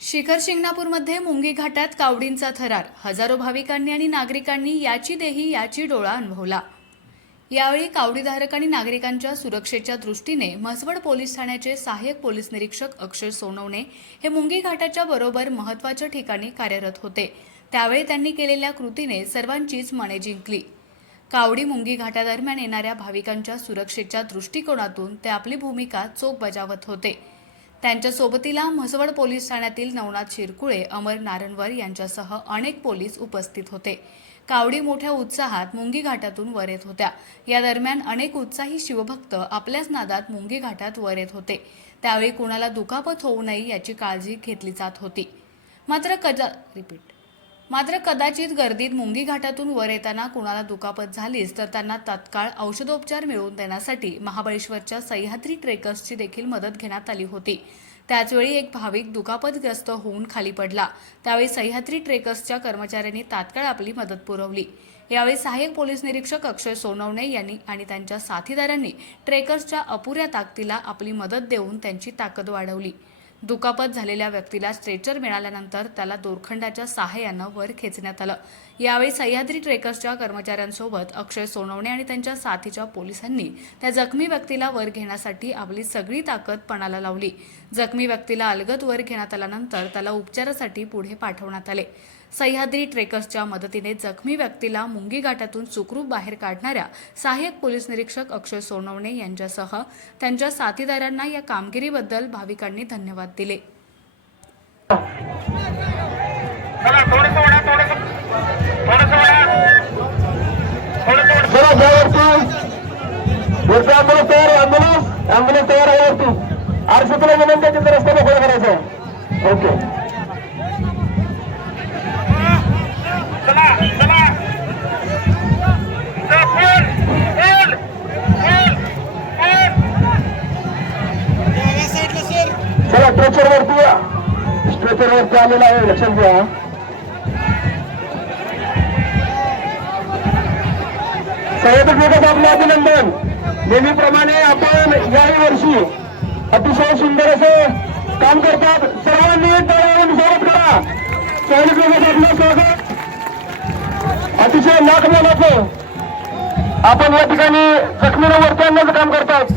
शिखर शिंगणापूरमध्ये मुंगी घाटात कावडींचा थरार. हजारो भाविकांनी आणि नागरिकांनी याची देही याची डोळा अनुभवला. यावेळी कावडीधारक आणि नागरिकांच्या सुरक्षेच्या दृष्टीने म्हसवड पोलीस ठाण्याचे सहाय्यक पोलीस निरीक्षक अक्षय सोनवणे हे मुंगी घाटाच्या बरोबर महत्त्वाच्या ठिकाणी कार्यरत होते. त्यावेळी त्यांनी केलेल्या कृतीने सर्वांचीच मने जिंकली. कावडी मुंगी घाटादरम्यान येणाऱ्या भाविकांच्या सुरक्षेच्या दृष्टिकोनातून ते आपली भूमिका चोख बजावत होते. त्यांच्या सोबतीला म्हसवड पोलीस ठाण्यातील नवनाथ शिरकुळे, अमर नारनवर यांच्यासह अनेक पोलीस उपस्थित होते. कावडी मोठ्या उत्साहात मुंगी घाटातून वर येत होत्या. या दरम्यान अनेक उत्साही शिवभक्त आपल्याच नादात मुंगी घाटात वर येत होते. त्यावेळी कुणाला दुखापत होऊ नये याची काळजी घेतली जात होती. मात्र कदाचित गर्दीत मुंगी घाटातून वर येताना कुणाला दुखापत झालीच तर त्यांना तात्काळ औषधोपचार मिळवून देण्यासाठी महाबळेश्वरच्या सह्याद्री ट्रेकर्सची देखील मदत घेण्यात आली होती. त्याचवेळी एक भाविक दुखापतग्रस्त होऊन खाली पडला. त्यावेळी सह्याद्री ट्रेकर्सच्या कर्मचाऱ्यांनी तात्काळ आपली मदत पुरवली. यावेळी सहाय्यक पोलीस निरीक्षक अक्षय सोनवणे यांनी आणि त्यांच्या साथीदारांनी ट्रेकर्सच्या अपुऱ्या ताकदीला आपली मदत देऊन त्यांची ताकद वाढवली. दुखापत झालेल्या व्यक्तीला स्ट्रेचर मिळाल्यानंतर त्याला दोरखंडाच्या सहाय्यानं वर खेचण्यात आलं. यावेळी सह्याद्री ट्रेकर्सच्या कर्मचाऱ्यांसोबत अक्षय सोनवणे आणि त्यांच्या साथीच्या पोलिसांनी त्या जखमी व्यक्तीला वर घेण्यासाठी आपली सगळी ताकद पणाला लावली. जखमी व्यक्तीला अलगद वर घेण्यात आल्यानंतर त्याला उपचारासाठी पुढे पाठवण्यात आले. सह्याद्री ट्रेकर्सच्या मदतीने जखमी व्यक्तीला मुंगी घाटातून सुखरूप बाहेर काढणाऱ्या सहाय्यक पोलीस निरीक्षक अक्षय सोनवणे यांच्यासह त्यांच्या साथीदारांना या कामगिरीबद्दल भाविकांनी धन्यवाद दिले. स्ट्रेचरवरती आलेला आहे, लक्षात घ्या. सह्याद्री ट्रेकर्स आपलं अभिनंदन. नेहमीप्रमाणे आपण याही वर्षी अतिशय सुंदर असं काम करतात. सर्वांनी टाळ्या स्वागत करा. सह्याद्री ट्रेकर्स आपलं स्वागत. अतिशय लाख मोलाचं आपण या ठिकाणी जखमींवरती आणण्याचं काम करतात.